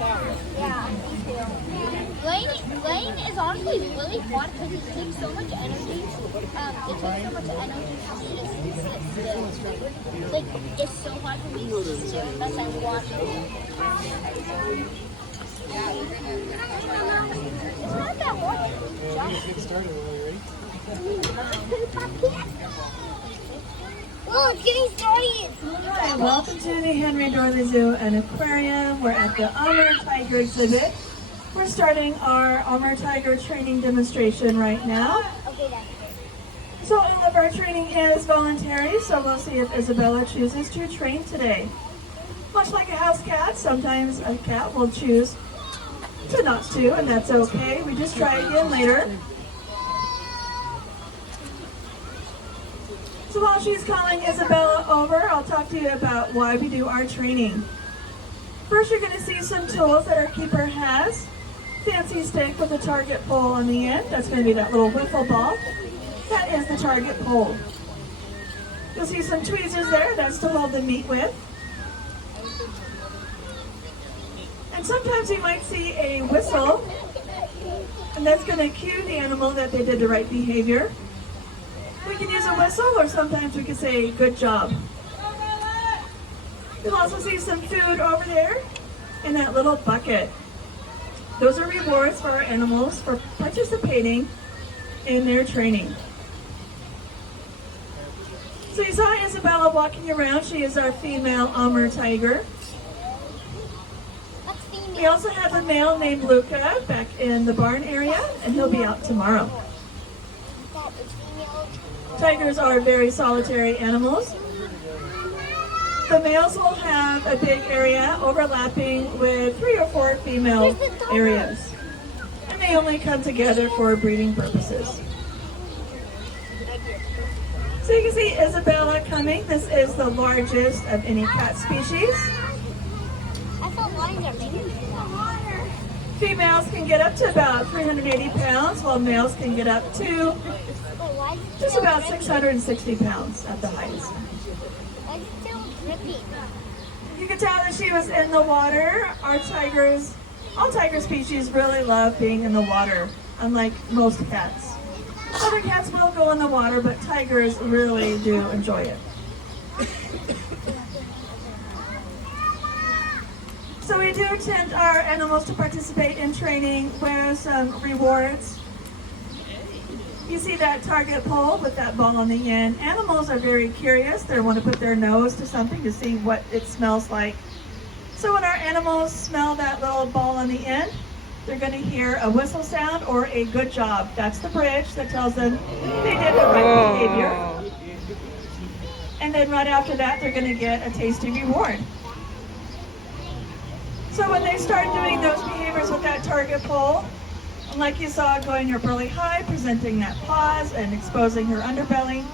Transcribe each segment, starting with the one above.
Yeah, me too. Laying is honestly really fun because it takes so much energy. It takes so much energy for me to sit still. Like, it's so hard for me to sit still unless I watch it. It's not that hard. Let's get started. Are you ready? Oh, it's getting started. Hi, welcome to the Henry Dorley Zoo and Aquarium. We're at the Amur Tiger exhibit. We're starting our Amur Tiger training demonstration right now. Okay, then. So all of our training is voluntary, so we'll see if Isabella chooses to train today. Much like a house cat, sometimes a cat will choose to not to, and that's okay. We just try again later. So while she's calling Isabella over, I'll talk to you about why we do our training. First, you're going to see some tools that our keeper has. Fancy stick with a target pole on the end. That's going to be that little wiffle ball. That is the target pole. You'll see some tweezers there. That's to hold the meat with. And sometimes you might see a whistle, and that's going to cue the animal that they did the right behavior. We can use a whistle, or sometimes we can say, good job. You'll also see some food over there in that little bucket. Those are rewards for our animals for participating in their training. So you saw Isabella walking around. She is our female Amur Tiger. We also have a male named Luca back in the barn area, and he'll be out tomorrow. Tigers are very solitary animals. The males will have a big area overlapping with 3 or 4 female areas. And they only come together for breeding purposes. So you can see Isabella coming. This is the largest of any cat species. I thought lions are bigger. Females can get up to about 380 pounds, while males can get up to just about 660 pounds at the highest. I'm still dripping. You can tell that she was in the water. Our tigers, all tiger species really love being in the water, unlike most cats. Other cats will go in the water, but tigers really do enjoy it. So we do tempt our animals to participate in training with some rewards. You see that target pole with that ball on the end. Animals are very curious. They want to put their nose to something to see what it smells like. So when our animals smell that little ball on the end, they're going to hear a whistle sound or a good job. That's the bridge that tells them they did the right behavior. And then right after that, they're going to get a tasty reward. So when they start doing those behaviors with that target pole, like you saw, going up really high, presenting that paws and exposing her underbelly,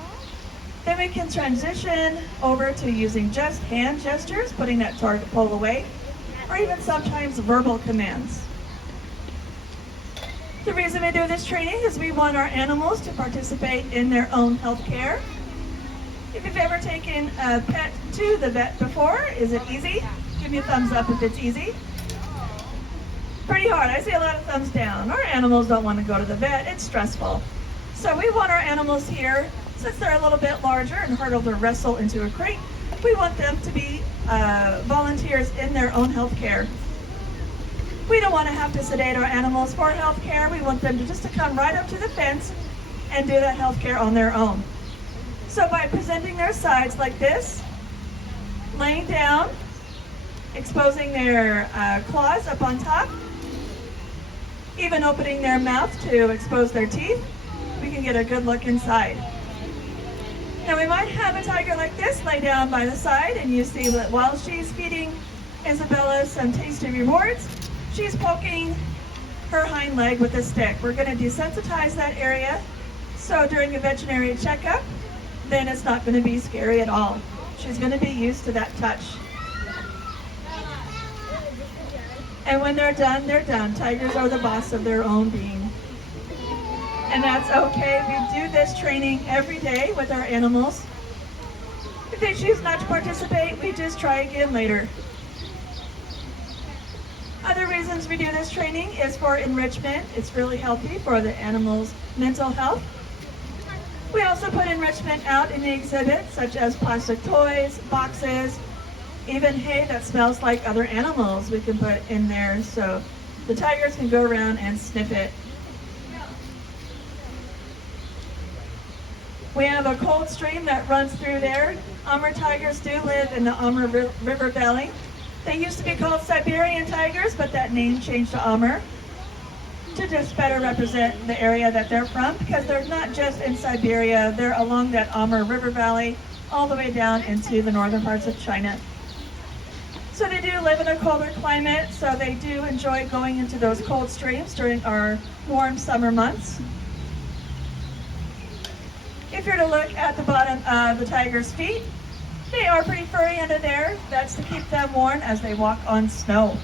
then we can transition over to using just hand gestures, putting that target pole away, or even sometimes verbal commands. The reason we do this training is we want our animals to participate in their own health care. If you've ever taken a pet to the vet before, is it easy? Give me a thumbs up if it's easy. Pretty hard. I see a lot of thumbs down. Our animals don't want to go to the vet. It's stressful. So we want our animals here, since they're a little bit larger and harder to wrestle into a crate, we want them to be volunteers in their own health care. We don't want to have to sedate our animals for health care. We want them to come right up to the fence and do that health care on their own. So by presenting their sides like this, laying down, exposing their claws up on top, even opening their mouth to expose their teeth, we can get a good look inside. Now we might have a tiger like this lay down by the side, and you see that while she's feeding Isabella some tasty rewards, she's poking her hind leg with a stick. We're going to desensitize that area, so during a veterinary checkup, then it's not going to be scary at all. She's going to be used to that touch. And when they're done, they're done. Tigers are the boss of their own being. And that's okay. We do this training every day with our animals. If they choose not to participate, we just try again later. Other reasons we do this training is for enrichment. It's really healthy for the animals' mental health. We also put enrichment out in the exhibit, such as plastic toys, boxes, even hay that smells like other animals we can put in there so the tigers can go around and sniff it. We have a cold stream that runs through there. Amur tigers do live in the Amur River Valley. They used to be called Siberian tigers, but that name changed to Amur to just better represent the area that they're from, because they're not just in Siberia, they're along that Amur River Valley all the way down into the northern parts of China. So they do live in a colder climate, so they do enjoy going into those cold streams during our warm summer months. If you're to look at the bottom of the tiger's feet, they are pretty furry under there. That's to keep them warm as they walk on snow.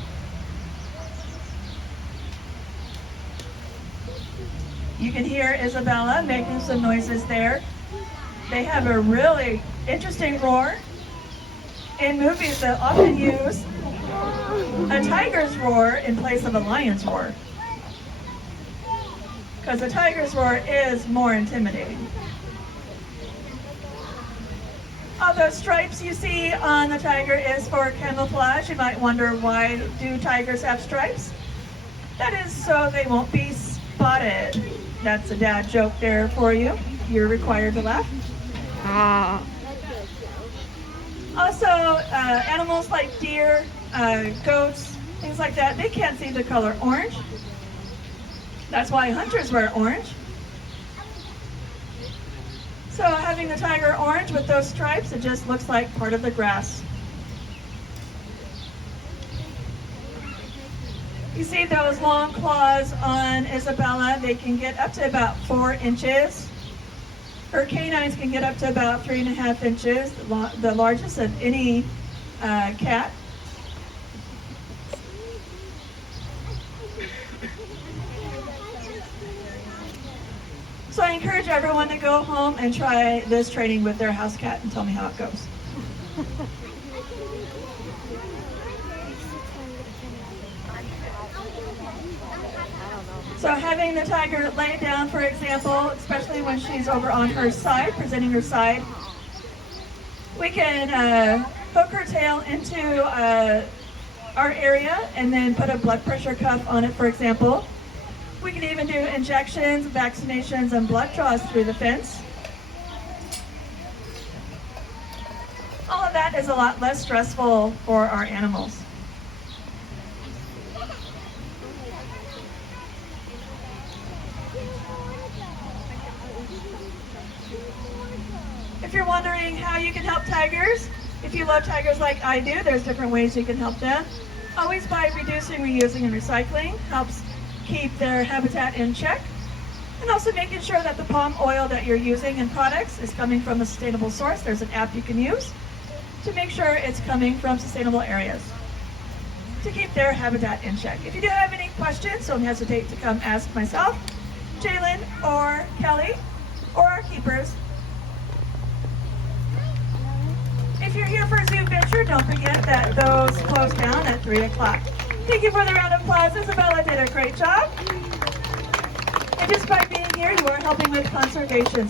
You can hear Isabella making some noises there. They have a really interesting roar. In movies, they'll often use a tiger's roar in place of a lion's roar, because the tiger's roar is more intimidating. All those stripes you see on the tiger is for camouflage. You might wonder, why do tigers have stripes? That is so they won't be spotted. That's a dad joke there for you. You're required to laugh. Also, animals like deer, goats, things like that, they can't see the color orange. That's why hunters wear orange. So having the tiger orange with those stripes, it just looks like part of the grass. You see those long claws on Isabella, they can get up to about 4 inches. Her canines can get up to about 3.5 inches, the largest of any cat. So I encourage everyone to go home and try this training with their house cat and tell me how it goes. So having the tiger lay down, for example, especially when she's over on her side, presenting her side, we can hook her tail into our area and then put a blood pressure cuff on it, for example. We can even do injections, vaccinations, and blood draws through the fence. All of that is a lot less stressful for our animals. If you're wondering how you can help tigers, if you love tigers like I do, there's different ways you can help them. Always by reducing, reusing, and recycling helps keep their habitat in check, and also making sure that the palm oil that you're using in products is coming from a sustainable source. There's an app you can use to make sure it's coming from sustainable areas to keep their habitat in check. If you do have any questions, don't hesitate to come ask myself, Jalen, or Kelly, or our keepers. If you're here for Zoo Venture, don't forget that those close down at 3 o'clock. Thank you for the round of applause. Isabella did a great job. And just by being here, you are helping with conservation.